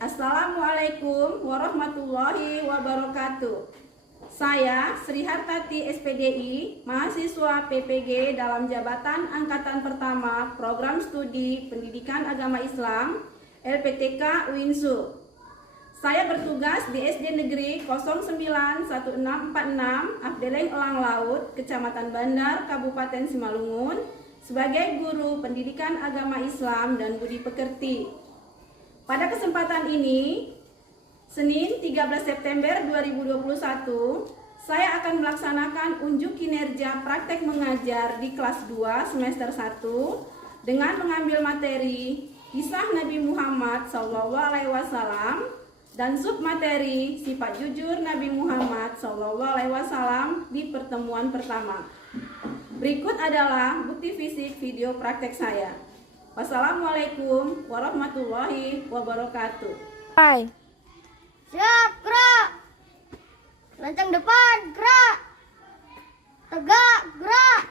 Assalamualaikum warahmatullahi wabarakatuh. Saya Sri Hartati SPDI, mahasiswa PPG dalam jabatan Angkatan Pertama Program Studi Pendidikan Agama Islam LPTK UINSU. Saya bertugas di SD Negeri 091646 Afdeleng Elang Laut, Kecamatan Bandar, Kabupaten Simalungun, sebagai guru pendidikan agama Islam dan budi pekerti. Pada kesempatan ini, Senin 13 September 2021, saya akan melaksanakan unjuk kinerja praktek mengajar di kelas 2 semester 1 dengan mengambil materi Kisah Nabi Muhammad SAW dan submateri Sifat Jujur Nabi Muhammad SAW di pertemuan pertama. Berikut adalah bukti fisik video praktek saya. Wassalamualaikum warahmatullahi wabarakatuh. Hai. Siap, gerak. Lancang depan, gerak. Tegak, gerak.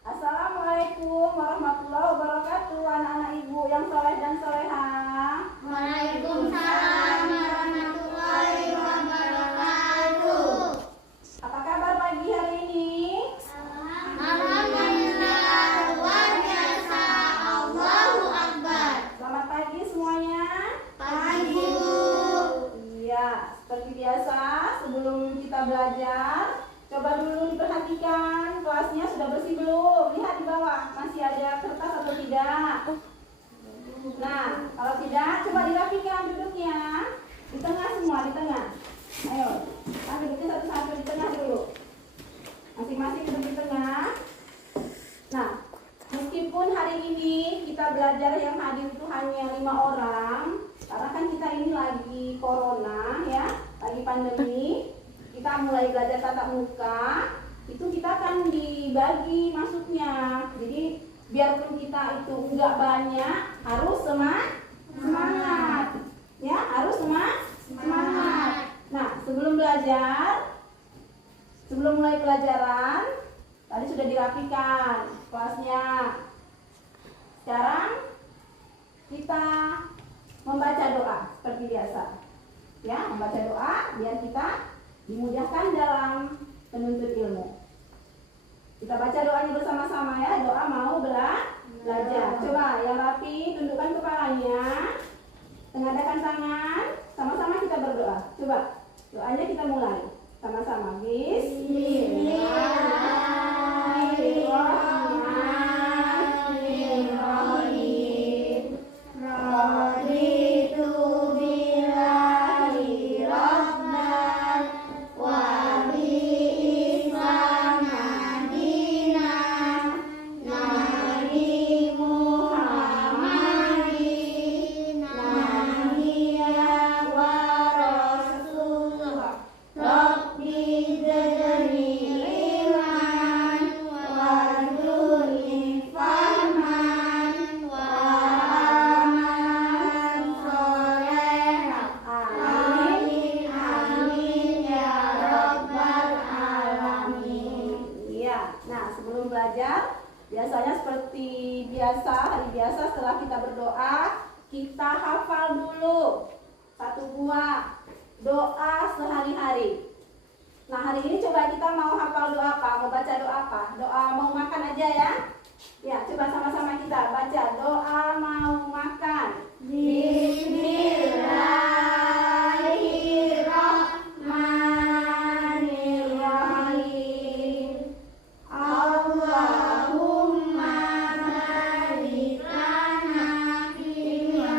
Assalamualaikum warahmatullahi wabarakatuh, anak-anak ibu yang saleh dan salehah. Waalaikumsalam warahmatullahi wabarakatuh. Apa kabar pagi hari ini? Alhamdulillah, luar biasa. Allahu Akbar. Selamat pagi semuanya. Pagi, Bu. Iya, seperti biasa sebelum kita belajar, coba dulu diperhatikan kelasnya sudah bersih belum? Lihat di bawah, masih ada kertas atau tidak? Nah, kalau tidak, coba dirapikan duduknya. Di tengah semua, di tengah. Ayo, duduknya satu-satu di tengah dulu. Masing-masing duduk di tengah. Nah, meskipun hari ini kita belajar yang hadir itu hanya 5 orang, karena kan kita ini lagi corona ya, lagi pandemi. Kita mulai belajar tatap muka, itu kita akan dibagi masuknya. Jadi biarpun kita itu enggak banyak, harus semangat. Ya, harus semangat. Nah, sebelum belajar, sebelum mulai pelajaran, tadi sudah dirapikan kelasnya. Sekarang kita membaca doa seperti biasa. Ya, membaca doa biar kita dimudahkan dalam menuntut ilmu. Kita baca doanya bersama-sama ya. Doa mau belajar. Coba yang rapi, tundukkan kepalanya, tengadahkan tangan, sama-sama kita berdoa. Coba doanya kita mulai sama-sama. Bismillah. belajar. Biasanya seperti biasa, hari biasa setelah kita berdoa, kita hafal dulu satu buah doa sehari-hari. Nah, hari ini coba kita mau hafal doa apa? Mau baca doa apa? Doa mau makan aja ya. Ya, coba sama-sama kita baca doa mau makan. Bismillahirrahmanirrahim. Allahumma barik lana fima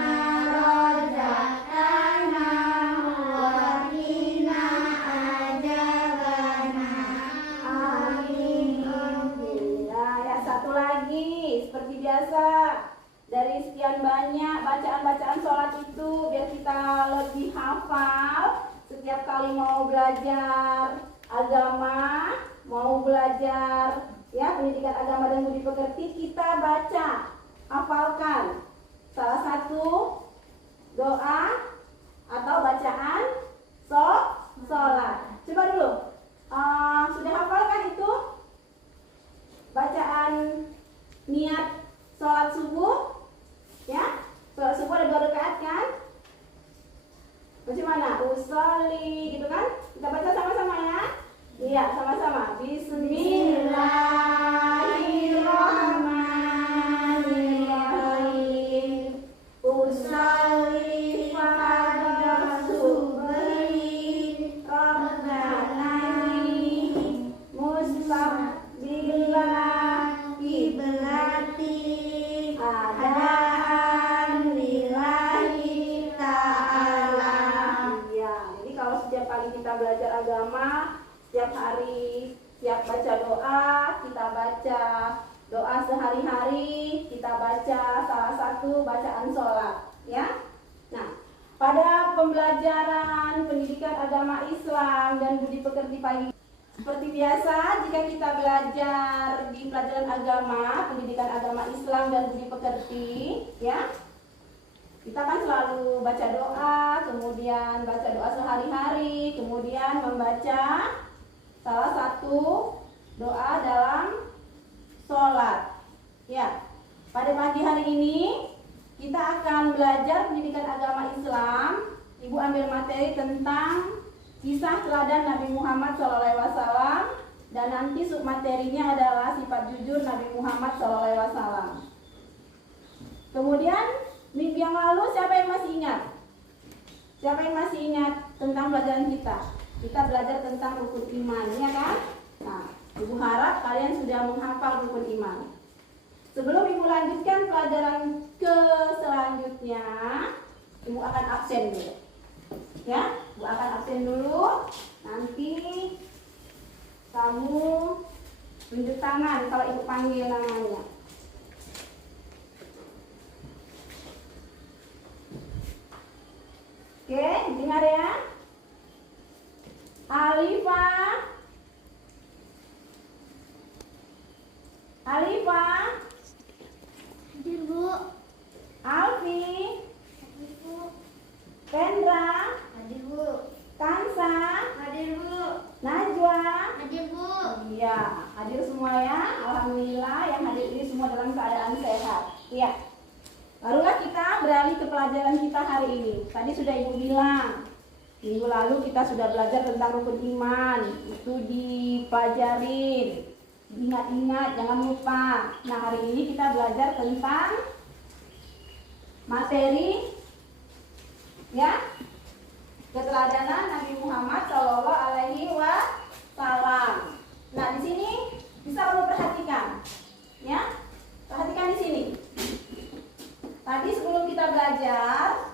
razaqtana wa qina adzabana. Amin. Alhamdulillah. Ya, satu lagi seperti biasa. Dari sekian banyak bacaan-bacaan sholat itu, biar kita lebih hafal setiap kali mau belajar agama, mau belajar ya pendidikan agama dan budi pekerti, kita baca, hafalkan salah satu doa atau bacaan sholat. Coba dulu, sudah hafalkan itu bacaan niat sholat subuh? Ya, sholat subuh ada 2 rakaat kan? Bagaimana? Usolli gitu kan? Kita baca sama-sama ya. Iya, sama-sama. Bismillahirrahmanirrahim. Usolli fardhu subhi rabbanani mustaqbillah kiblati adaan lillahi ta'ala. Ya, jadi kalau setiap kali kita belajar agama, setiap hari, setiap baca doa, kita baca doa sehari-hari, kita baca salah satu bacaan sholat, ya. Nah, pada pembelajaran pendidikan agama Islam dan budi pekerti pagi, seperti biasa, jika kita belajar di pelajaran agama, pendidikan agama Islam dan budi pekerti, ya, kita kan selalu baca doa, kemudian baca doa sehari-hari, kemudian membaca salah satu doa dalam sholat. Ya, pada pagi hari ini kita akan belajar pendidikan agama Islam. Ibu ambil materi tentang kisah teladan Nabi Muhammad SAW, dan nanti submaterinya adalah sifat jujur Nabi Muhammad SAW. Kemudian minggu yang lalu siapa yang masih ingat? Siapa yang masih ingat tentang pelajaran kita? Kita belajar tentang rukun iman, ya kan? Nah, Ibu harap kalian sudah menghafal rukun iman. Sebelum Ibu lanjutkan pelajaran ke selanjutnya, Ibu akan absen dulu. Ya, Ibu akan absen dulu. Nanti kamu tunjuk tangan kalau Ibu panggil namanya. Oke, dengar ya. Alifah. Alifah. Hadir, Bu. Alfi. Hadir, Bu. Kendra. Hadir, Bu. Kansa. Hadir, Bu. Najwa. Hadir, Bu. Iya, hadir semua ya. Alhamdulillah yang hadir ini semua dalam keadaan sehat. Iya. Barulah kita beralih ke pelajaran kita hari ini. Tadi sudah Ibu bilang, minggu lalu kita sudah belajar tentang rukun iman. Itu dipelajarin, ingat-ingat, jangan lupa. Nah, hari ini kita belajar tentang materi ya, keteladanan Nabi Muhammad SAW. Nah, di sini bisa kamu perhatikan, ya, perhatikan di sini. Tadi sebelum kita belajar,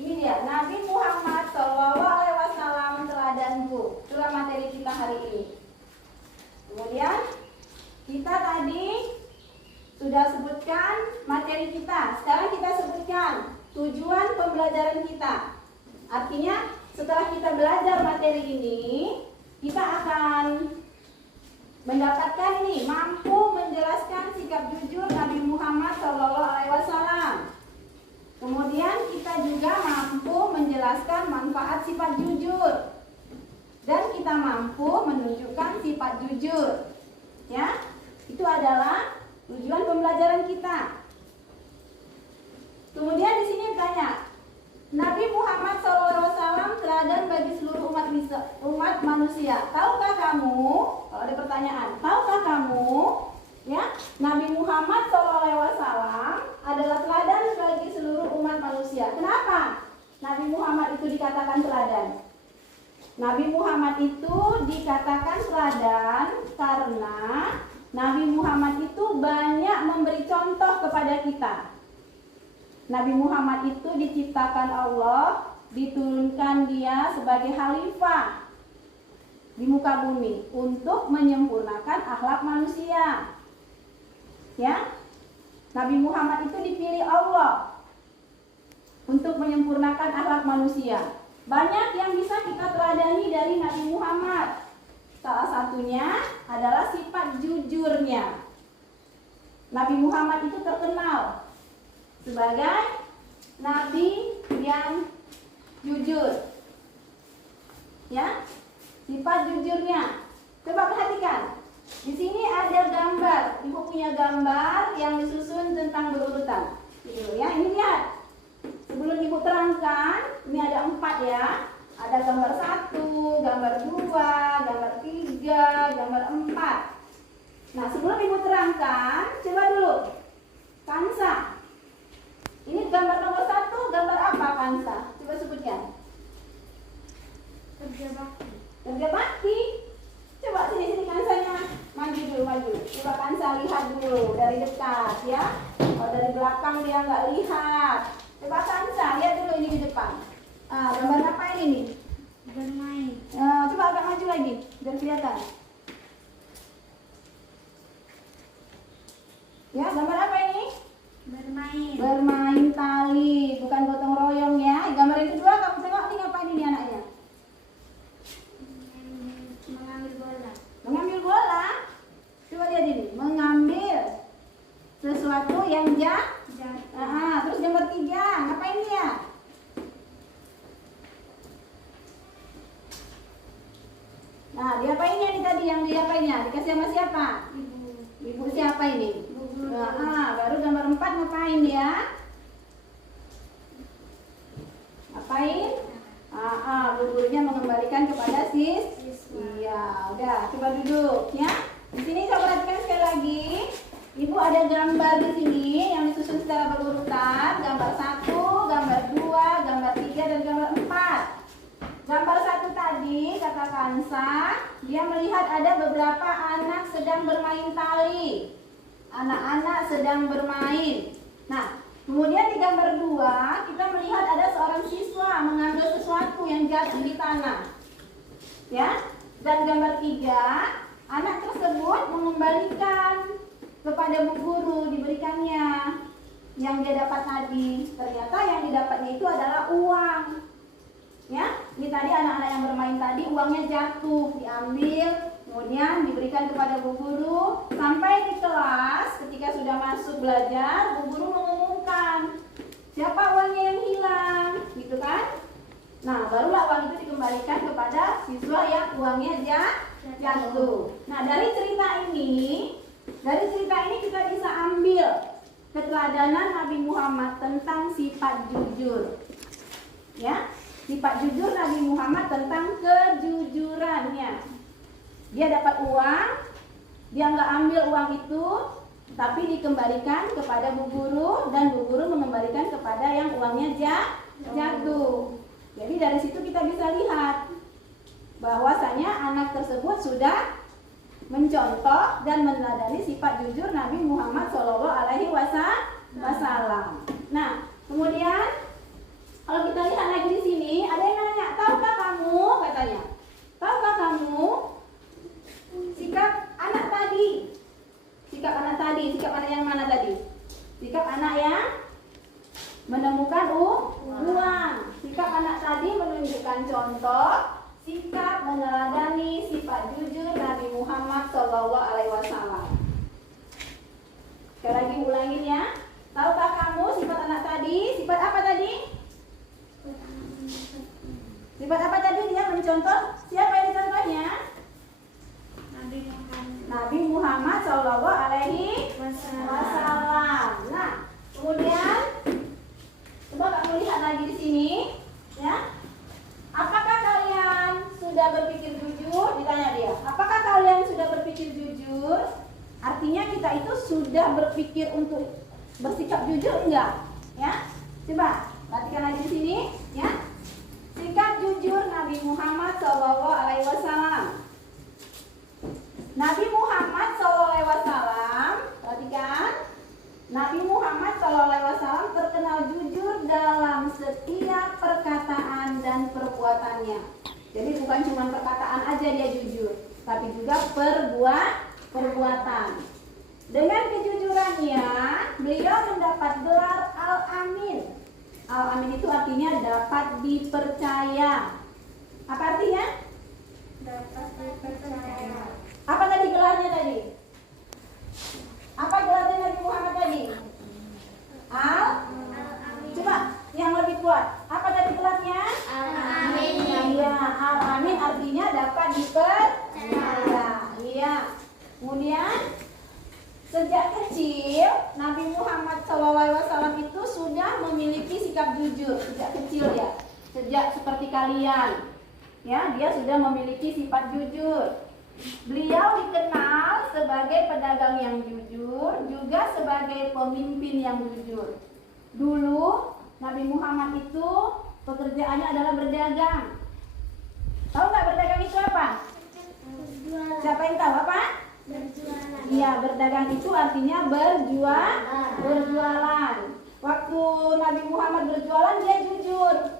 ini dia Nabi Muhammad SAW teladanku. Itulah materi kita hari ini. Kemudian kita tadi sudah sebutkan materi kita. Sekarang kita sebutkan tujuan pembelajaran kita. Artinya setelah kita belajar materi ini, kita akan mendapatkan ini, mampu menjelaskan sikap jujur Nabi Muhammad SAW. Kemudian kita juga mampu menjelaskan manfaat sifat jujur, dan kita mampu menunjukkan sifat jujur. Ya, itu adalah tujuan pembelajaran kita. Kemudian di sini ditanya, Nabi Muhammad SAW teladan bagi seluruh umat manusia. Tahukah kamu? Kalau ada pertanyaan, tahukah kamu? Ya, Nabi Muhammad SAW adalah teladan bagi seluruh umat manusia. Kenapa Nabi Muhammad itu dikatakan teladan? Nabi Muhammad itu dikatakan teladan karena Nabi Muhammad itu banyak memberi contoh kepada kita. Nabi Muhammad itu diciptakan Allah, diturunkan dia sebagai khalifah di muka bumi untuk menyempurnakan akhlak manusia. Ya, Nabi Muhammad itu dipilih Allah untuk menyempurnakan akhlak manusia. Banyak yang bisa kita teladani dari Nabi Muhammad. Salah satunya adalah sifat jujurnya. Nabi Muhammad itu terkenal sebagai nabi yang jujur. Ya, sifat jujurnya. Coba perhatikan. Di sini ada gambar. Ibu punya gambar yang disusun tentang berurutan. Gitu ya. Ini lihat. Sebelum ibu terangkan, ini ada 4 ya. Ada gambar 1, gambar 2, gambar 3, gambar 4. Nah, sebelum ibu terangkan, coba dulu. Kansa. Ini gambar nomor 1, gambar apa Kansa? Coba sebutkan. Kerja bakti. Kerja bakti. Coba sini Kansanya. Maju dulu, maju. Coba Kansa lihat dulu dari dekat ya. Kalau dari belakang dia nggak lihat. Coba Kansa lihat dulu ini di depan. Gambar apa ini nih? Bermain. Coba agak maju lagi biar kelihatan. Ya, gambar apa ini? Bermain. Bermain tali, bukan gotong royong ya. Gambar yang kedua kamu tengok ini ngapain ini anaknya? Mengambil bola. Mengambil bola. Coba lihat ini, mengambil sesuatu yang Jatuh. terus gambar 3, ngapain dia? Nah, diapainnya nih tadi yang diapainnya? Dikasih sama siapa? Ibu. Ibu siapa ini? Ibu guru. Baru gambar 4 ngapain dia? Ngapain? Gurunya mengembalikan kepada Siswa. Iya, udah, coba duduk ya. Di sini saya perhatikan sekali lagi. Ibu ada gambar di sini yang disusun secara berurutan, gambar 1, gambar 2, gambar 3 dan gambar 4. Gambar 1 tadi kata Kansa, dia melihat ada beberapa anak sedang bermain tali. Anak-anak sedang bermain. Nah, kemudian di gambar 2 kita melihat ada seorang siswa mengambil sesuatu yang jatuh di tanah. Ya. Dan gambar 3, anak tersebut mengembalikan kepada bu guru, diberikannya yang dia dapat tadi. Ternyata yang didapatnya itu adalah uang. Ya, ini tadi anak-anak yang bermain tadi uangnya jatuh, diambil, kemudian diberikan kepada bu guru. Sampai di kelas, ketika sudah masuk belajar, bu guru mengumumkan siapa uangnya yang hilang, gitu kan? Nah, barulah uang itu dikembalikan kepada siswa yang uangnya jatuh. Nah, dari cerita ini kita bisa ambil keteladanan Nabi Muhammad tentang sifat jujur. Ya, sifat jujur Nabi Muhammad tentang kejujurannya. Dia dapat uang, dia nggak ambil uang itu, tapi dikembalikan kepada bu guru dan bu guru mengembalikan kepada yang uangnya jatuh. Jadi dari situ kita bisa lihat bahwasanya anak tersebut sudah mencontoh dan meneladani sifat jujur Nabi Muhammad SAW. Nah, kemudian kalau kita lihat lagi di sini, ada yang nanya, tahukah kamu, katanya, tahukah kamu sikap anak tadi? Sikap anak yang mana tadi? Sikap anak yang menemukan uang. Sikap anak tadi menunjukkan contoh sikap meneladani sifat jujur Nabi Muhammad SAW. Sekali lagi ulangin ya. Tahukah kamu sifat anak tadi? Sifat apa tadi? Sifat apa tadi? Dia mencontoh. Siapa yang dicontohnya? Nabi Muhammad. Nabi Muhammad artinya kita itu sudah berpikir untuk bersikap jujur enggak? Ya, coba perhatikan lagi di sini, ya. Sikap jujur Nabi Muhammad SAW. Nabi Muhammad SAW, perhatikan. Nabi Muhammad SAW terkenal jujur dalam setiap perkataan dan perbuatannya. Jadi bukan cuma perkataan aja dia jujur, tapi juga perbuatan. Dengan kejujurannya, beliau mendapat gelar Al-Amin. Al-Amin itu artinya dapat dipercaya. Apa artinya? Dapat dipercaya. Apa tadi gelarnya tadi? Apa gelarnya Nabi Muhammad tadi? Coba yang lebih kuat. Apa tadi gelarnya? Al-Amin. Iya, Al-Amin artinya dapat dipercaya. Iya. Kemudian sejak kecil Nabi Muhammad SAW itu sudah memiliki sikap jujur sejak kecil ya. Sejak seperti kalian, ya, dia sudah memiliki sifat jujur. Beliau dikenal sebagai pedagang yang jujur, juga sebagai pemimpin yang jujur. Dulu Nabi Muhammad itu pekerjaannya adalah berdagang. Tahu nggak berdagang itu apa? Berjualan. Siapa yang tahu apa? Berjualan. Iya, berdagang itu artinya berjualan. Waktu Nabi Muhammad berjualan dia jujur.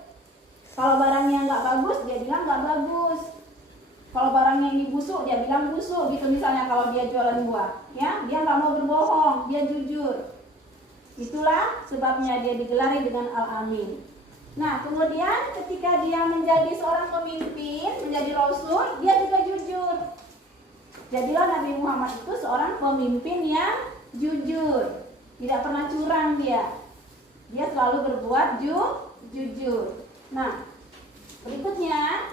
Kalau barangnya nggak bagus dia bilang nggak bagus. Kalau barangnya ini busuk dia bilang busuk. Gitu misalnya kalau dia jualan buah, ya dia nggak mau berbohong, dia jujur. Itulah sebabnya dia digelari dengan Al-Amin. Nah, kemudian ketika dia menjadi seorang pemimpin, menjadi rasul, dia juga jujur. Jadilah Nabi Muhammad itu seorang pemimpin yang jujur. Tidak pernah curang dia. Dia selalu berbuat jujur. Nah, berikutnya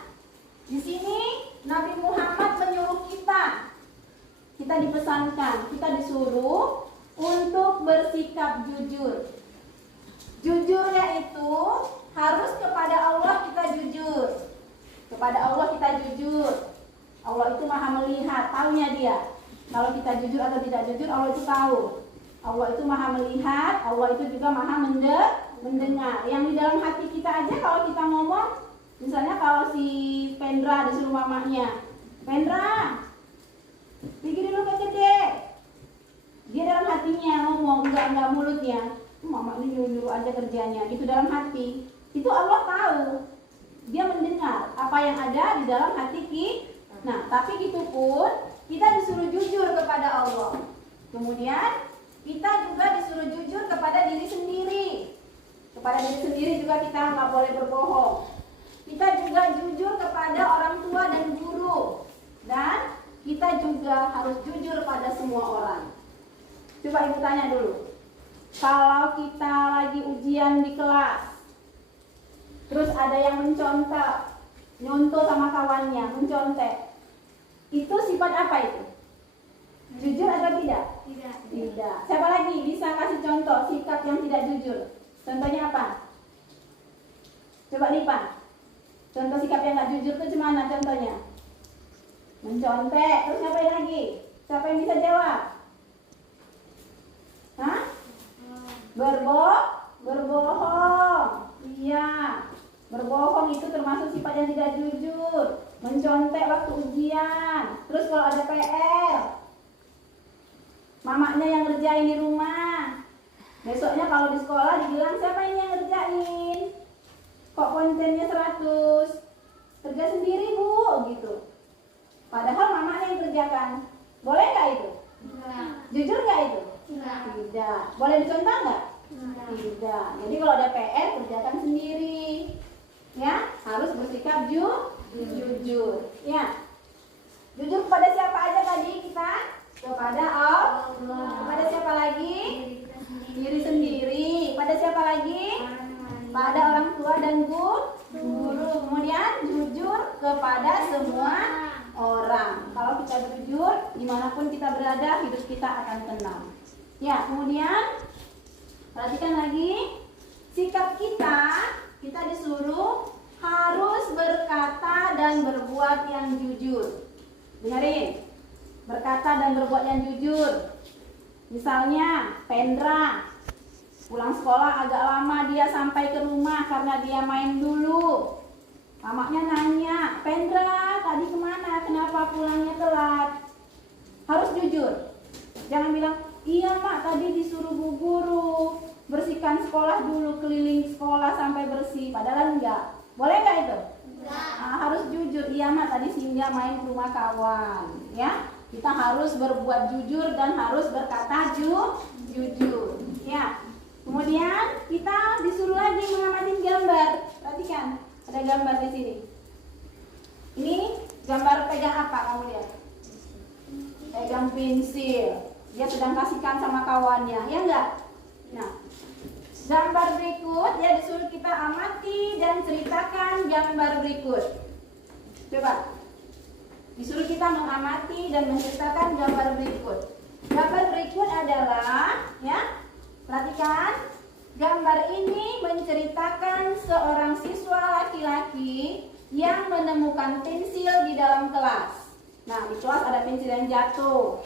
di sini Nabi Muhammad menyuruh kita dipesankan, kita disuruh untuk bersikap jujur. Jujurnya itu harus kepada Allah kita jujur. Kepada Allah kita jujur. Allah itu maha melihat, taunya dia. Kalau kita jujur atau tidak jujur, Allah itu tahu. Allah itu maha melihat, Allah itu juga maha mendengar. Yang di dalam hati kita aja kalau kita ngomong, misalnya kalau si Pendra disuruh mamanya, Pendra, bikin dulu gede. Dia dalam hatinya ngomong, enggak mulutnya. Mama ini nyuruh aja kerjanya, itu dalam hati. Itu Allah tahu. Dia mendengar apa yang ada di dalam hati kita. Nah, tapi itu pun kita disuruh jujur kepada Allah. Kemudian kita juga disuruh jujur kepada diri sendiri. Kepada diri sendiri juga kita nggak boleh berbohong. Kita juga jujur kepada orang tua dan guru. Dan kita juga harus jujur pada semua orang. Coba ibu tanya dulu. Kalau kita lagi ujian di kelas, terus ada yang nyontoh sama kawannya, mencontek. Itu sifat apa itu? Jujur atau tidak? Tidak. Siapa lagi bisa kasih contoh sikap yang tidak jujur? Contohnya apa? Coba Lipan. Contoh sikap yang nggak jujur itu gimana contohnya? Mencontek. Terus ngapain lagi? Siapa yang bisa jawab? Hah? Berbohong. Iya. Berbohong itu termasuk sifat yang tidak jujur. Mencontek waktu ujian. Terus kalau ada PR, mamanya yang ngerjain di rumah. Besoknya kalau di sekolah dibilang siapa ini yang ngerjain? Kok kontennya 100? Kerja sendiri bu, gitu. Padahal mamanya yang kerjakan. Boleh nggak itu? Enggak. Jujur nggak itu? Enggak. Tidak. Boleh dicontoh nggak? Enggak. Tidak. Jadi kalau ada PR kerjakan sendiri. Ya, harus bersikap jujur. Ya. Jujur kepada siapa aja tadi kita? Kepada Allah. Kepada siapa lagi? Diri sendiri. Pada siapa lagi? Pada orang tua dan guru. Kemudian jujur kepada semua orang. Kalau kita jujur, dimanapun kita berada, hidup kita akan tenang. Ya, kemudian perhatikan lagi sikap kita disuruh harus berkata dan berbuat yang jujur. Dengarin. berkata dan berbuat yang jujur. Misalnya Pendra pulang sekolah agak lama dia sampai ke rumah karena dia main dulu. Mamanya nanya, Pendra tadi kemana? Kenapa pulangnya telat? Harus jujur. Jangan bilang, iya mak tadi disuruh bu guru bersihkan sekolah dulu, keliling sekolah sampai bersih. Padahal enggak. Boleh enggak itu? Enggak. Nah, harus jujur. Iya mak tadi singgah main ke rumah kawan. Ya, kita harus berbuat jujur dan harus berkata jujur. Ya. Kemudian kita disuruh lagi mengamati gambar. Perhatikan, ada gambar di sini. Ini gambar pegang apa kamu lihat? Pegang pensil. Dia sedang kasihkan sama kawannya, ya enggak? Nah, gambar berikut dia disuruh kita amati dan ceritakan gambar berikut. Coba. Disuruh kita mengamati dan menceritakan gambar berikut. Gambar berikut adalah, ya, perhatikan. Gambar ini menceritakan seorang siswa laki-laki yang menemukan pensil di dalam kelas. Nah, di kelas ada pensil yang jatuh.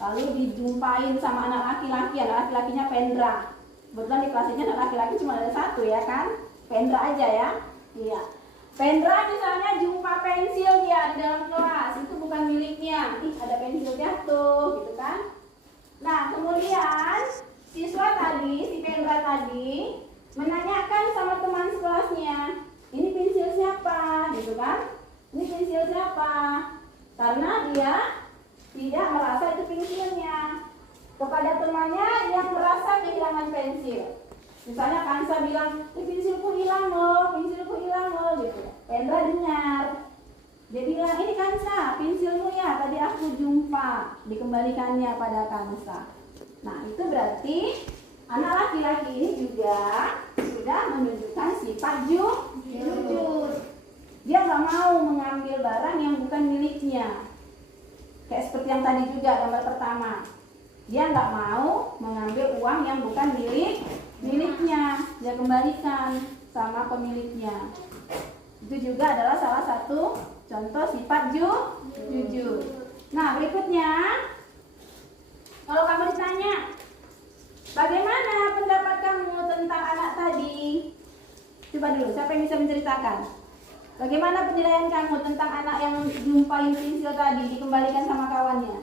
Lalu dijumpain sama anak laki-lakinya Pendra. Kebetulan di kelas ini anak laki-laki cuma ada satu ya kan? Pendra aja ya. Iya. Pendra misalnya jumpa pensil dia di dalam kelas, itu bukan miliknya. Ih, ada pensil jatuh, gitu kan? Nah, kemudian siswa tadi, si Pendra tadi menanyakan sama teman sekelasnya, ini pensil siapa, gitu kan? Ini pensil siapa? Karena dia tidak merasa itu pensilnya. Kepada temannya yang merasa kehilangan pensil. Misalnya Kansa bilang, pensilku hilang loh, gitu. Pendra dengar. Dia bilang, ini Kansa, pensilmu ya, tadi aku jumpa. Dikembalikannya pada Kansa. Nah, itu berarti anak laki-laki ini juga sudah menunjukkan sifat jujur. Dia nggak mau mengambil barang yang bukan miliknya. Kayak seperti yang tadi juga gambar pertama. Dia nggak mau mengambil uang yang bukan miliknya. Dia kembalikan sama pemiliknya. Itu juga adalah salah satu contoh sifat jujur. Nah, berikutnya, kalau kamu ditanya, bagaimana pendapat kamu tentang anak tadi? Coba dulu, siapa yang bisa menceritakan? Bagaimana penilaian kamu tentang anak yang jumpain pensil tadi dikembalikan sama kawannya?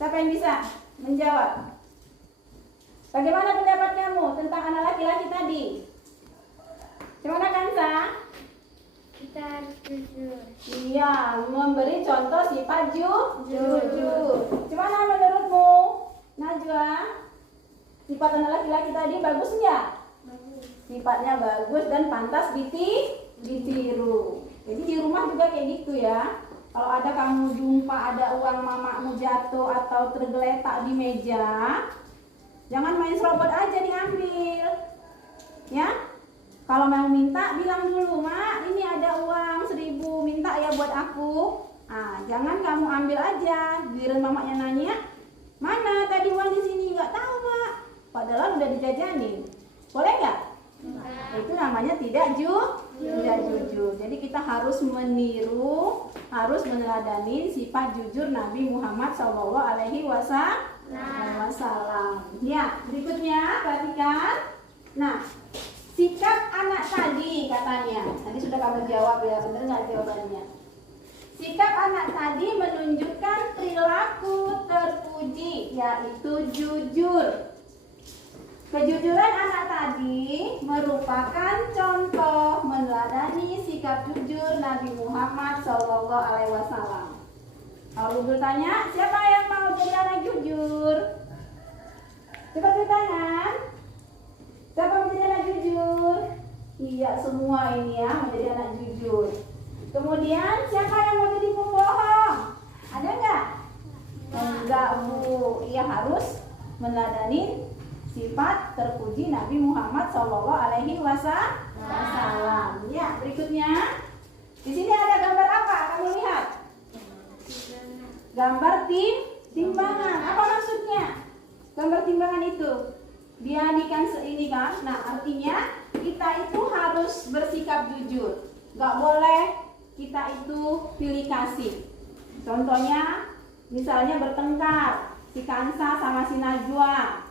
Siapa yang bisa menjawab? Bagaimana pendapat kamu tentang anak laki-laki tadi? Gimana Kansa? Kita harus jujur. Iya, memberi contoh sifat jujur. Gimana menurutmu, Najwa? Sifat anak laki-laki tadi bagus nggak? Bagus. Sifatnya bagus dan pantas ditiru. Jadi di rumah juga kayak gitu ya. Kalau ada kamu jumpa ada uang mamamu jatuh atau tergeletak di meja, jangan main serobot aja diambil. Ya? Kalau mau minta bilang dulu, Mak, ini ada uang 1.000, minta ya buat aku. Ah, jangan kamu ambil aja. Giliran mamanya nanya, mana tadi uang di sini? Nggak tahu, Mak. Padahal udah dijajanin. Boleh nggak? Itu namanya tidak jujur. Jadi kita harus meniru, harus meneladani sifat jujur Nabi Muhammad SAW. Ya, berikutnya perhatikan. Nah, sikap anak tadi katanya. Tadi sudah kamu jawab ya, benar nggak jawabannya? Sikap anak tadi menunjukkan perilaku terpuji, yaitu jujur. Kejujuran anak tadi merupakan contoh meneladani sikap jujur Nabi Muhammad SAW. Kalau bertanya, siapa yang mau jadi anak jujur? Coba beri tangan. Siapa mau jadi anak jujur? Iya, semua ini ya menjadi anak jujur. Kemudian siapa yang mau jadi pembohong? Ada nggak? Enggak, Bu. Ia harus meneladani sifat terpuji Nabi Muhammad SAW. Ya, berikutnya di sini ada gambar apa? Kamu lihat? Gambar timbangan. Apa maksudnya? Gambar timbangan itu dianikan ini kan? Nah, artinya kita itu harus bersikap jujur. Gak boleh kita itu pilih kasih. Contohnya Misalnya bertengkar, si Kansa sama si Najwa.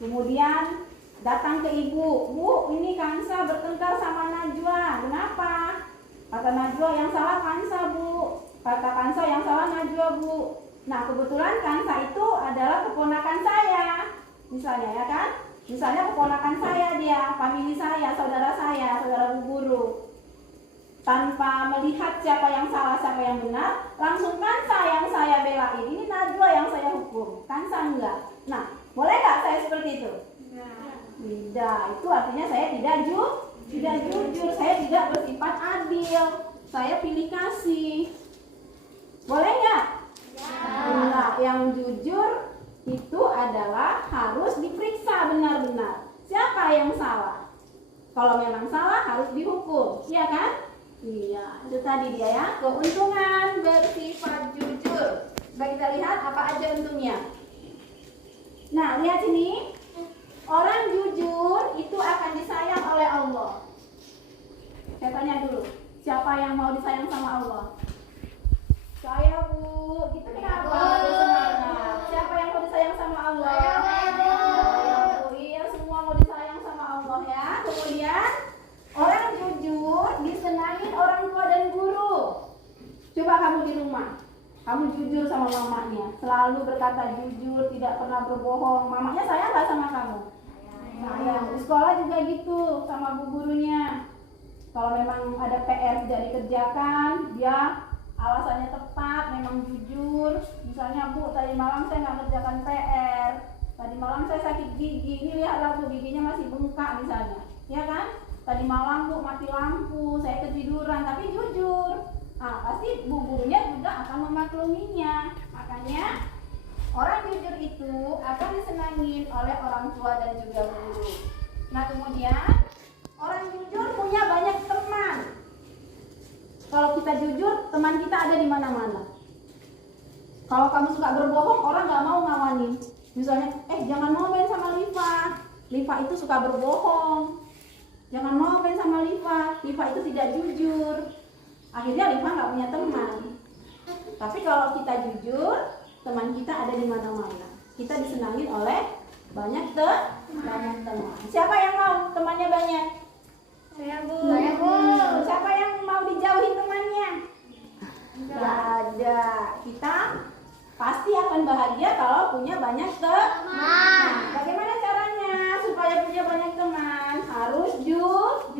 Kemudian datang ke ibu, Bu, ini Kansa bertengkar sama Najwa. Kenapa? Kata Najwa yang salah Kansa, Bu. Kata Kansa yang salah Najwa, Bu. Nah, kebetulan Kansa itu adalah keponakan saya. Misalnya ya kan? Misalnya keponakan saya dia, famili saya, saudara Bu Guru. Tanpa melihat siapa yang salah, siapa yang benar, langsung Kansa yang saya belain. Ini Najwa yang saya hukum, Kansa enggak. Nah, boleh nggak saya seperti itu? Tidak. Itu artinya saya tidak jujur, saya tidak bersifat adil. Saya pilih kasih. Boleh nggak? Nah, yang jujur itu adalah harus diperiksa benar-benar. Siapa yang salah? Kalau memang salah harus dihukum, iya kan? Iya, itu tadi dia ya. Keuntungan bersifat jujur. Coba kita lihat apa aja untungnya. Nah, lihat sini. Orang jujur itu akan disayang oleh Allah. Saya tanya dulu, siapa yang mau disayang sama Allah? Saya, Bu. Gitu kenapa? Bersemangat. Siapa yang mau disayang sama Allah? Saya, Bu. Iya, semua mau disayang sama Allah ya. Kemudian orang jujur disenangin orang tua dan guru. Coba kamu di rumah, kamu jujur sama mamanya, selalu berkata jujur, tidak pernah berbohong. Mamanya sayang nggak sama kamu? Sayang. Di sekolah juga gitu sama bu gurunya. Kalau memang ada PR tidak dikerjakan, dia alasannya tepat, memang jujur. Misalnya, Bu, tadi malam saya nggak kerjakan PR. Tadi malam saya sakit gigi. Ini lihatlah Bu, giginya masih bengkak misalnya, ya kan? Tadi malam Bu mati lampu, saya ketiduran, tapi jujur. Nah, pasti bu gurunya juga akan memakluminya. Makanya orang jujur itu akan disenangin oleh orang tua dan juga guru. Nah, kemudian orang jujur punya banyak teman. Kalau kita jujur, teman kita ada di mana-mana. Kalau kamu suka berbohong, orang nggak mau ngawanin. Misalnya, jangan mau main sama Liva. Liva itu suka berbohong. Jangan mau main sama Liva. Liva itu tidak jujur. Akhirnya Liva nggak punya teman. Tapi kalau kita jujur, teman kita ada di mana-mana. Kita disenangin oleh banyak teman. Siapa yang mau temannya banyak? Saya, Bu. Saya, Bu. Siapa yang mau dijauhin temannya? Nggak ada. Kita pasti akan bahagia kalau punya banyak teman. Nah, bagaimana caranya supaya punya banyak teman? Harus jujur.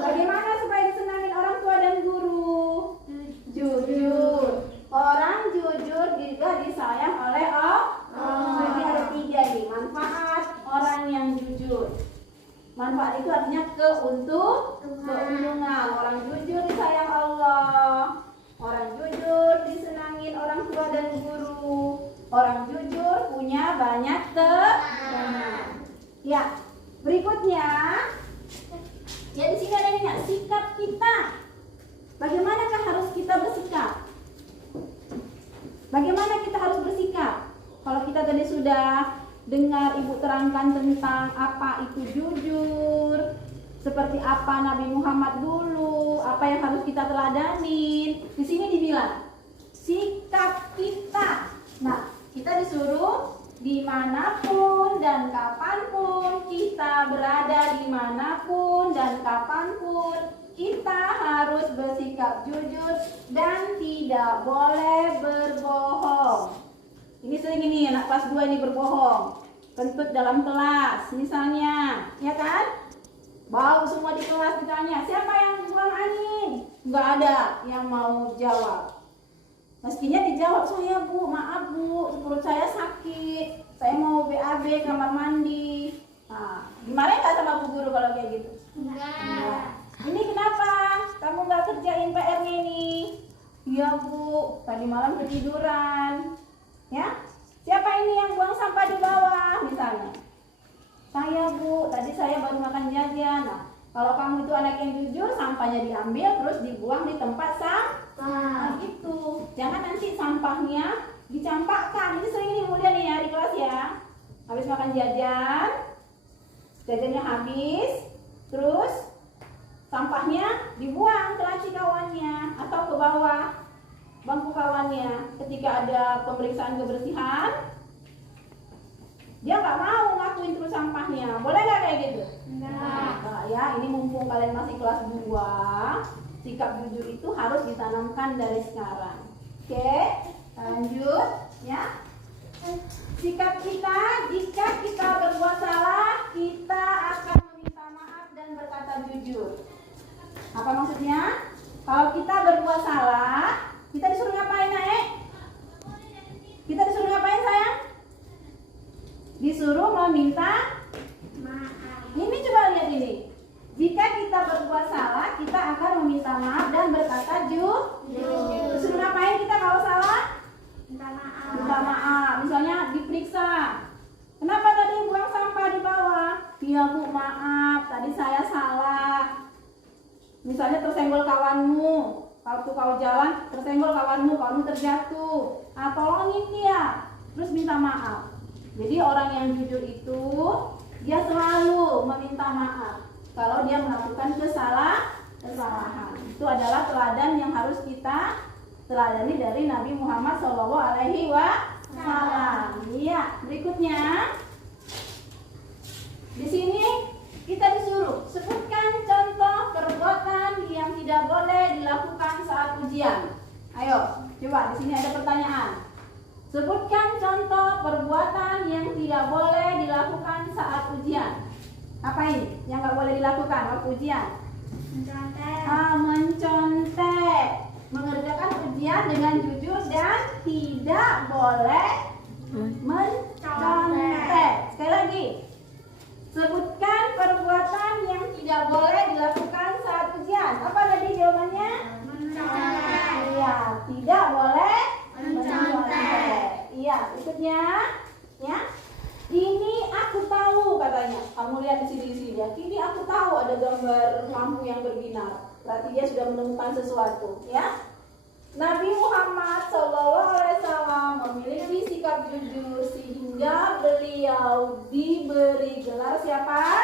Bagaimana supaya disenangin orang tua dan guru? Jujur. Orang jujur juga disayang oleh Allah. Jadi ada 3 nih manfaat orang yang jujur. Manfaat itu artinya keuntungan. Orang jujur disayang Allah. Orang jujur disenangin orang tua dan guru. Orang jujur punya banyak teman. Ya, berikutnya. Ya, di sini ada nih, sikap kita. Bagaimanakah harus kita bersikap? Bagaimana kita harus bersikap? Kalau kita tadi sudah dengar Ibu terangkan tentang apa itu jujur, seperti apa Nabi Muhammad dulu, apa yang harus kita teladanin. Di sini dibilang sikap kita. Nah, kita disuruh dimanapun dan kapanpun kita berada, dimanapun dan kapanpun kita harus bersikap jujur dan tidak boleh berbohong. Ini sering ini anak kelas 2 ini berbohong. Kentut dalam kelas misalnya, ya kan? Bau semua di kelas, ditanya, siapa yang buang angin? Nggak ada yang mau jawab. Mestinya dijawab, saya Bu, maaf Bu, perut saya sakit. Saya mau BAB kamar mandi. Nah, dimarahin nggak sama bu guru kalau kayak gitu? Enggak. Ini kenapa? Kamu nggak kerjain PR-nya ini? Iya Bu, tadi malam ketiduran. Ya, siapa ini yang buang sampah di bawah misalnya? Saya Bu, tadi saya baru makan jajan. Nah, kalau kamu itu anak yang jujur, sampahnya diambil terus dibuang di tempat sampah. Nah, gitu. Jangan nanti sampahnya dicampakkan. Ini sering nih mulia nih ya di kelas ya. Habis makan jajan, jajannya habis, terus sampahnya dibuang ke laci kawannya atau ke bawah. bangku kawannya ketika ada pemeriksaan kebersihan, dia nggak mau ngakuin terus sampahnya. Boleh nggak kayak gitu? Nah, ya, ini mumpung kalian masih kelas 2, sikap jujur itu harus ditanamkan dari sekarang. Oke, lanjut ya. Sikap kita, jika kita berbuat salah, kita akan meminta maaf dan berkata jujur. Apa maksudnya? Kalau kita berbuat salah, kita disuruh ngapain, Naik? Kita disuruh ngapain, sayang? Disuruh meminta maaf. Ini coba lihat ini. Jika kita berbuat salah, kita akan meminta maaf dan berkata jujur. Disuruh ngapain kita kalau salah? Minta maaf. Minta maaf. Misalnya diperiksa. Kenapa tadi buang sampah di bawah? Iya Bu, maaf. Tadi saya salah. Misalnya tersenggol kawanmu. Waktu kau jalan tersenggol kawanmu terjatuh. Tolongin dia. Terus minta maaf. Jadi orang yang jujur itu dia selalu meminta maaf kalau dia melakukan kesalahan. Itu adalah teladan yang harus kita teladani dari Nabi Muhammad SAW. Iya, berikutnya di sini kita disuruh sebutkan contoh perbuatan yang tidak boleh dilakukan saat ujian. Ayo, coba di sini ada pertanyaan. Sebutkan contoh perbuatan yang tidak boleh dilakukan saat ujian. Apa ini yang nggak boleh dilakukan waktu ujian? Mencontek. Mengerjakan ujian dengan jujur dan tidak boleh mencontek. Sekali lagi. Sebutkan perbuatan yang tidak boleh dilakukan saat ujian. Apa tadi jawabannya? Mencontek. Iya, tidak boleh mencontek. Iya, berikutnya ya. Ini aku tahu katanya. Kamu lihat di sini ya. Ini aku tahu ada gambar lampu yang berbinar. Berarti dia sudah menemukan sesuatu, ya. Nabi Muhammad SAW memiliki sikap jujur sehingga beliau diberi gelar siapa?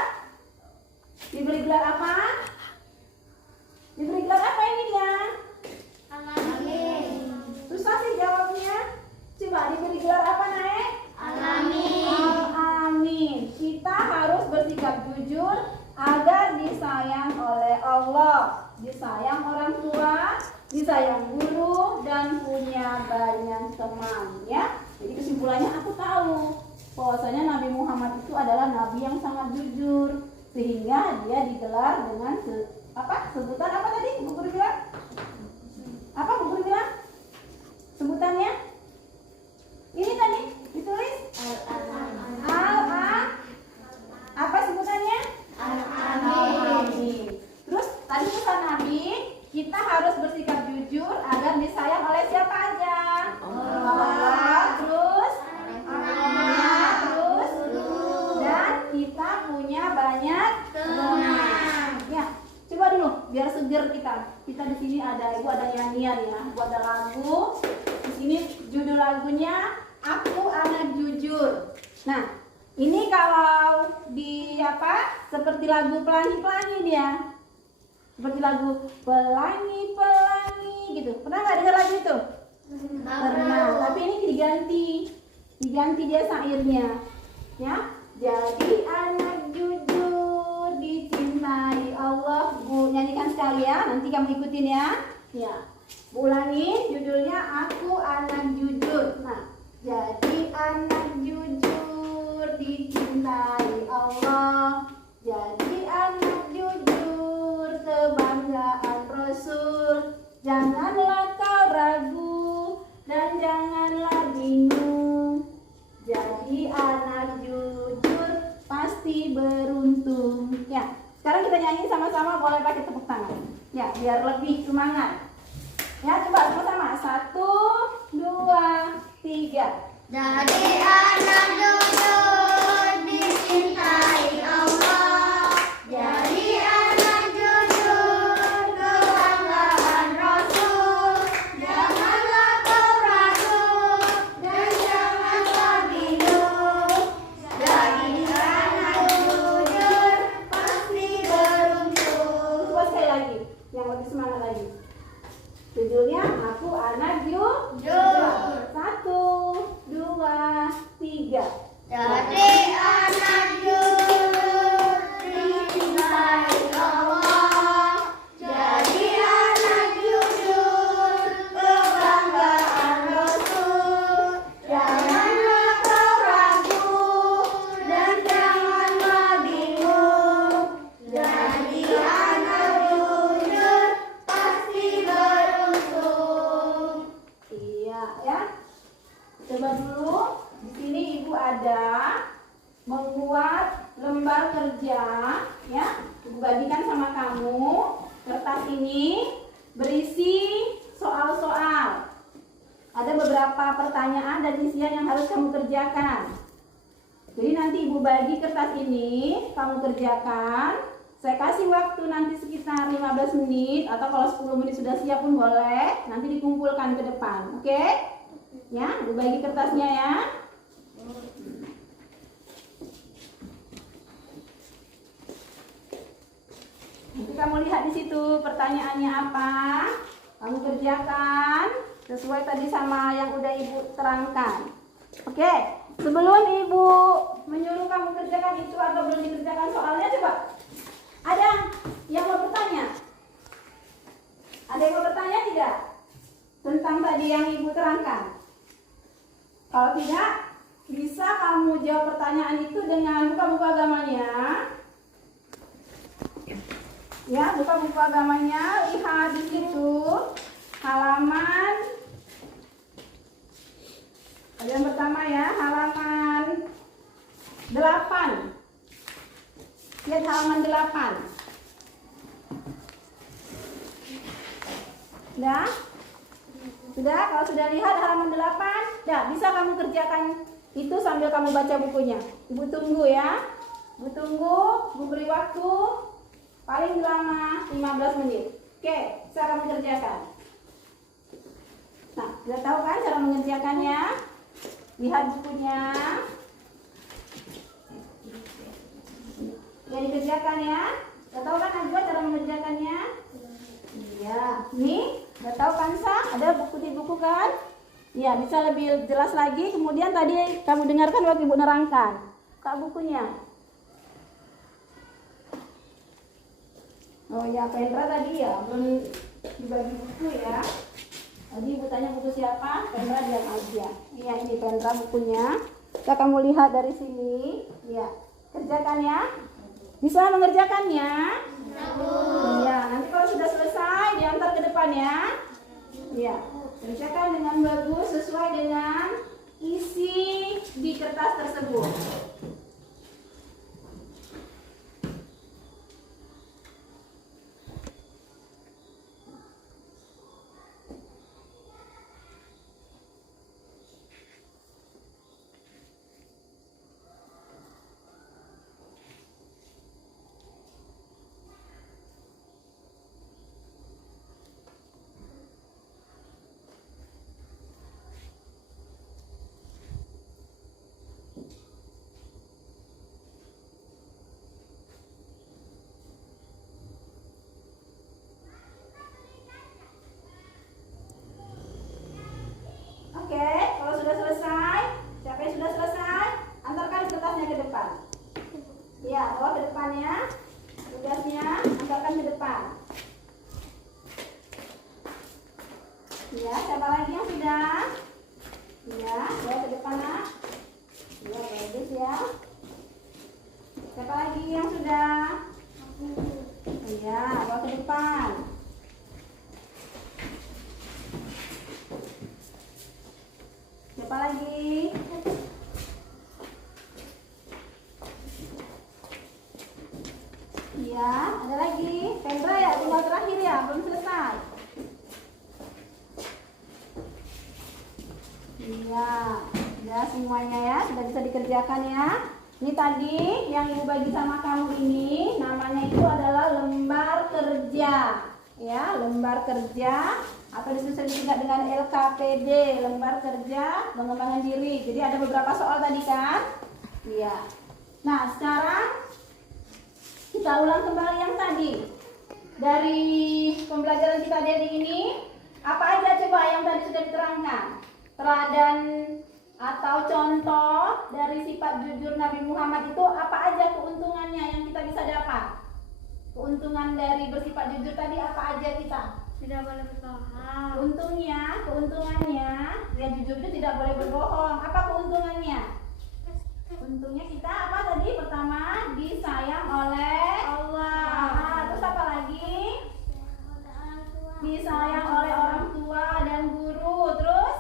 Diberi gelar apa? Diberi gelar apa ini dia? Amin. Susah sih jawabnya. Coba diberi gelar apa, Naik? Amin. Kita harus bersikap jujur agar disayang oleh Allah, disayang orang tua, disayang guru, dan punya banyak teman, ya. Jadi kesimpulannya aku tahu bahwasanya Nabi Muhammad itu adalah nabi yang sangat jujur sehingga dia digelar dengan sebutan apa tadi? Bu Guru bilang? Apa Bu Guru bilang? Sebutannya? Ini tadi ditulis apa sebutannya? Al-Amin. Terus tadi pesan Nabi, kita harus bersikap jujur agar disayang oleh siapa aja? Allah, terus dan kita punya banyak teman. Ya, coba dulu biar seger kita. Kita di sini ada ibu ada nyanyian ya, ibu ada lagu. Di sini judul lagunya Aku Anak Jujur. Nah, ini kalau di seperti lagu pelangi-pelangi dia. Seperti lagu pelangi-pelangi gitu. Pernah nggak dengar lagu itu? Pernah. Tapi ini diganti dia syairnya. Ya. Jadi anak jujur dicintai Allah. Bu nyanyikan sekali ya. Nanti kamu ikutin ya. Ya. Bu ulangi judulnya Aku Anak Jujur. Nah, jadi anak jujur dicintai Allah. Jadi anak jujur kebanggaan Rasul. Janganlah kau ragu dan janganlah bingung. Jadi anak jujur pasti beruntung. Ya, sekarang kita nyanyi sama-sama, boleh pakai tepuk tangan. Ya, biar lebih semangat. Ya, coba sama-sama. 1, 2, 3. Jadi anak jujur dicintai Allah. Jadi anak jujur kebanggaan Rasul. Janganlah kau ragu dan janganlah bingung. Jadi anak jujur pasti beruntung. Coba sekali lagi, yang lebih semangat lagi. Judulnya Aku Anak Jujur. ya. Coba dulu di sini ibu ada membuat lembar kerja, ya. Ibu bagikan sama kamu. Kertas ini berisi soal-soal. Ada beberapa pertanyaan dan isian yang harus kamu kerjakan. Jadi nanti ibu bagi kertas ini, kamu kerjakan. Saya kasih waktu nanti sekitar 15 menit atau kalau 10 menit sudah siap pun boleh. Nanti dikumpulkan ke depan, oke? Ya, ibu bagi kertasnya ya. Nanti kamu lihat di situ pertanyaannya apa. Kamu kerjakan sesuai tadi sama yang udah ibu terangkan. Oke, sebelum ibu menyuruh kamu kerjakan itu atau belum dikerjakan soalnya, coba. Ada yang mau bertanya? Ada yang mau bertanya tidak? Tentang tadi yang ibu terangkan? Kalau tidak, bisa kamu jawab pertanyaan itu dengan buka buku agamanya. Ya, buka buku agamanya, lihat di situ halaman. Yang pertama ya, halaman 8. Lihat halaman 8. Sudah? Sudah? Kalau sudah lihat halaman 8, dah bisa kamu kerjakan itu sambil kamu baca bukunya. Ibu tunggu ya. Ibu tunggu, ibu beri waktu paling lama 15 menit. Oke, bisa kamu kerjakan. Nah, sudah tahu kan cara mengerjakannya? Lihat bukunya. Ya, dikerjakan ya. Sudah tahu kan Najwa cara mengerjakannya? Iya. Nih, sudah tahu kan Sa? Ada buku di buku kan? Ya, bisa lebih jelas lagi. Kemudian tadi kamu dengarkan waktu ibu nerangkan. Buka bukunya. Oh ya, Pendra tadi ya belum dibagi buku ya. Tadi ibu tanya buku siapa? Pendra diam aja. Iya, ini Pendra bukunya. Bisa kamu lihat dari sini. Ya, kerjakan ya. Bisa mengerjakannya? Iya, nanti kalau sudah selesai diantar ke depan ya. Iya, kerjakan dengan bagus sesuai dengan isi di kertas tersebut. Oke, kalau sudah selesai, siapa yang sudah selesai, antarkan kertasnya ke depan. Ya, bawa ke depannya, tugasnya antarkan ke depan. Ya, siapa lagi yang sudah? Ya, bawa ke depan nak. Ya, bagus ya. Siapa lagi yang sudah? Ya, bawa ke depan. Siapa lagi? Iya, ada lagi. Pendra ya, tinggal terakhir ya, belum selesai. Iya, sudah semuanya ya, sudah bisa dikerjakan ya. Ini tadi yang ibu bagi sama kamu ini, namanya itu adalah lembar kerja. Ya, lembar kerja atau disebut juga dengan LKPD, lembar kerja pengembangan diri. Jadi ada beberapa soal tadi kan? Iya. Nah, sekarang kita ulang kembali yang tadi. Dari pembelajaran kita dari ini, apa aja coba yang tadi sudah diterangkan? Teladan atau contoh dari sifat jujur Nabi Muhammad itu apa aja keuntungannya yang kita bisa dapat? Keuntungan dari bersifat jujur tadi apa aja kita? Tidak boleh berbohong. Keuntungannya, ya jujur itu tidak boleh berbohong. Apa keuntungannya? Untungnya kita apa tadi? Pertama, disayang oleh Allah. Terus apa lagi? Disayang oleh orang tua dan guru. Terus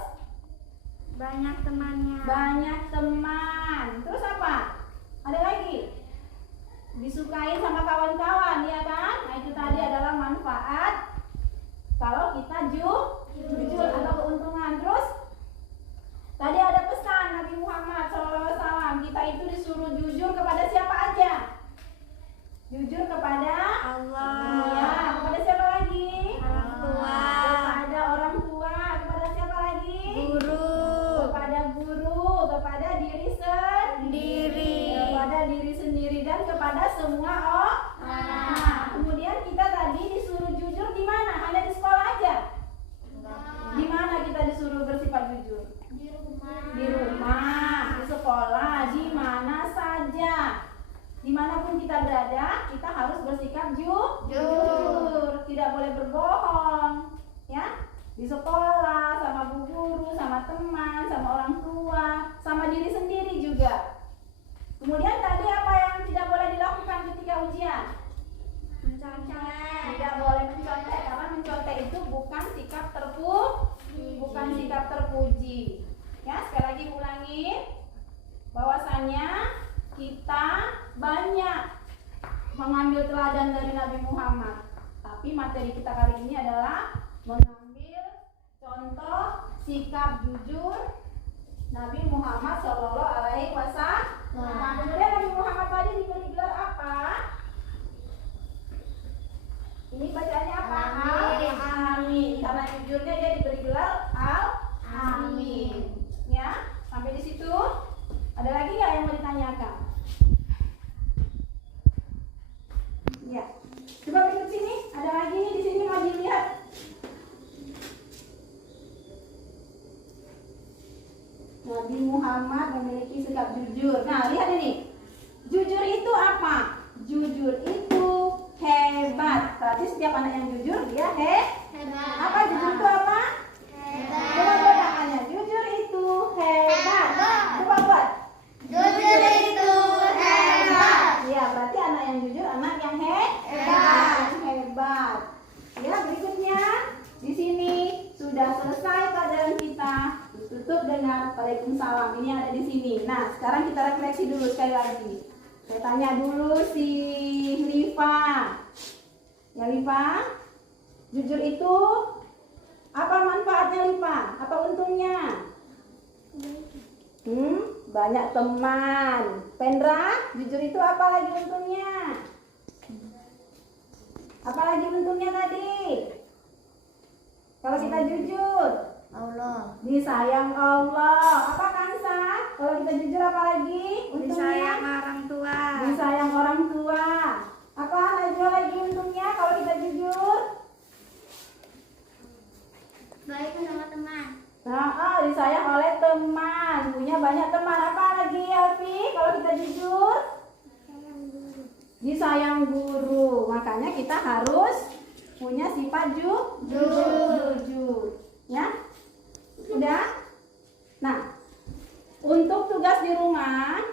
bagikan kepada semua orang. Kemudian kita tadi disuruh jujur di mana? Hanya di sekolah aja? Di mana kita disuruh bersifat jujur? Di rumah. Di rumah, di sekolah, di mana saja. Dimanapun kita berada, kita harus bersikap jujur. Tidak boleh berbohong, ya. Di sekolah, sama bu guru, sama teman, sama orang tua, sama diri sendiri juga. Kemudian tadi apa yang tidak boleh dilakukan ketika ujian? Mencontek. Tidak boleh mencontek, karena mencontek itu bukan sikap terpuji. Ya, sekali lagi ulangin bahwasanya kita banyak mengambil teladan dari Nabi Muhammad. Tapi materi kita kali ini adalah mengambil contoh sikap jujur Nabi Muhammad Shallallahu Alaihi Wasallam. Nah, kemudian Nabi Muhammad tadi diberi gelar apa? Ini bacaannya apa? Al-Amin. Karena jujurnya dia diberi gelar Al-Amin. Ya, sampai di situ. Ada lagi nggak yang mau ditanyakan? Ya. Coba berikut sini. Ada lagi nih di sini mau dilihat. Nabi Muhammad memiliki sikap jujur. Nah, lihat ini. Jujur itu apa? Jujur itu hebat. Berarti setiap anak yang jujur dia Hebat. apa? Jujur itu apa? Coba buat namanya. Jujur itu hebat. Coba buat. Jujur itu hebat. Ya, berarti anak yang jujur anak yang hebat. Ya, berikutnya di sini sudah selesai pelajaran kita. Tutup dengan Waalaikumsalam. Ini ada di sini. Nah, sekarang kita refleksi dulu sekali lagi. Saya tanya dulu si Liva. Ya, Liva, jujur itu apa manfaatnya, Liva? Apa untungnya? Banyak teman. Pendra, jujur itu apa lagi untungnya? Apa lagi untungnya tadi? Kalau kita jujur, Allah. disayang Allah. Apa Kansa? Kalau kita jujur apa lagi? Disayang Untungnya orang tua. disayang orang tua. Apa lagi untungnya kalau kita jujur? Baik sama teman. Nah, disayang oleh teman. Punya banyak teman. Apa lagi Alfi? Kalau kita jujur? Disayang guru. Makanya kita harus punya sifat jujur. Ya? Sudah? Nah, untuk tugas di rumah,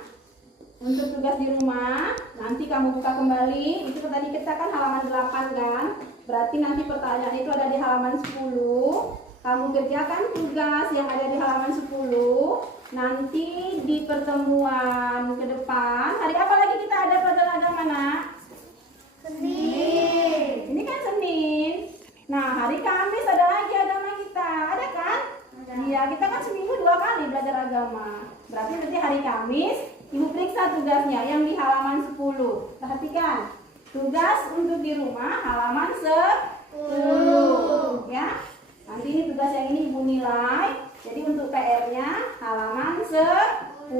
nanti kamu buka kembali. Itu tadi kita kan halaman 8 kan? Berarti nanti pertanyaan itu ada di halaman 10. Kamu kerjakan tugas yang ada di halaman 10. Nanti di pertemuan ke depan, hari apa lagi kita ada pelajaran agama, Nak? Senin. Ini kan Senin. Nah, hari Kamis ada lagi agama kita. Ada kan? Iya, kita kan seminggu 2 kali belajar agama. Berarti nanti hari Kamis Ibu periksa tugasnya yang di halaman 10. Perhatikan. Tugas untuk di rumah halaman 10. Ya. Nanti ini tugas yang ini Ibu nilai. Jadi untuk PR-nya halaman 10.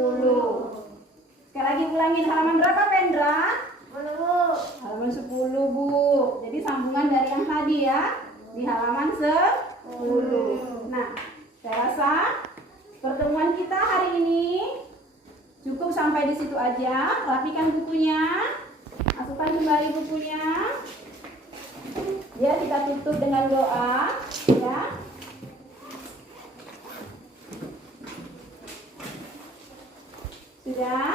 Sekali lagi ulangin, halaman berapa Pendra? 10. Halaman 10, Bu. Jadi sambungan dari yang tadi ya. Di halaman 10. Nah, saya rasa pertemuan kita hari ini cukup sampai di situ aja. Rapikan bukunya. Masukkan kembali bukunya. Ya, kita tutup dengan doa. Ya. Sudah?